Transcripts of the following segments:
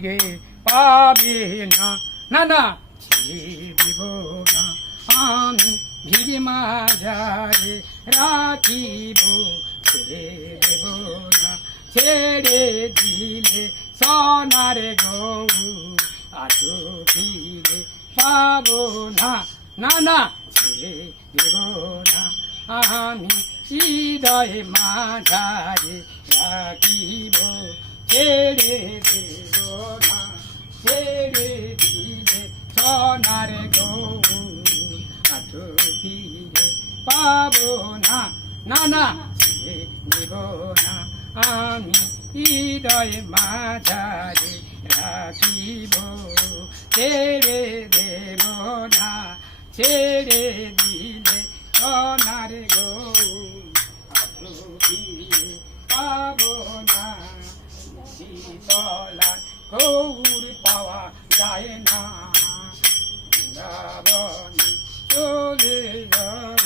ফিরে পাবে না, না না ছেড়ে দেব না আমি ভিড়ে মাঝারে রাখিব, ছেড়ে দেব না, ছেড়ে দিলে সোনার গরু আটো ফিরে পাবো না, না না ছেড়ে দেব না আমি হৃদয় মাঝারে রাখিব, ছেড়ে দেব না, ছেড়ে দিলে সোনার গরু আটো ফিরে পাবো না, না না ছেড়ে দেব না আমি হৃদয় মাঝারে রাখিব, ছেড়ে দেব না, ছেড়ে দিলে সোনার গরু আটো ফিরে পাবো না। শীতলা গৌর পাওয়া যায় না, বৃন্দাবনে চলে যাব,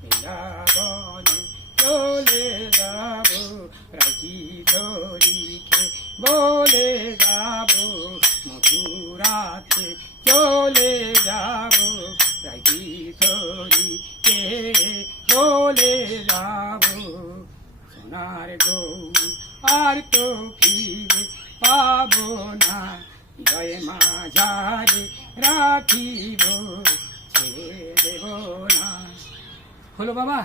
বৃন্দাবনে চলে যাব, রাখি ধরিকে বলে যাব, মথুরাতে চলে যাব, রাখি ধরিকে বলে যাব, সোনার গৌর আর তো ফিরে পাবো না, হৃদয় মাঝারে রাখিব, ছেড়ে দেব না। হলো বাবা।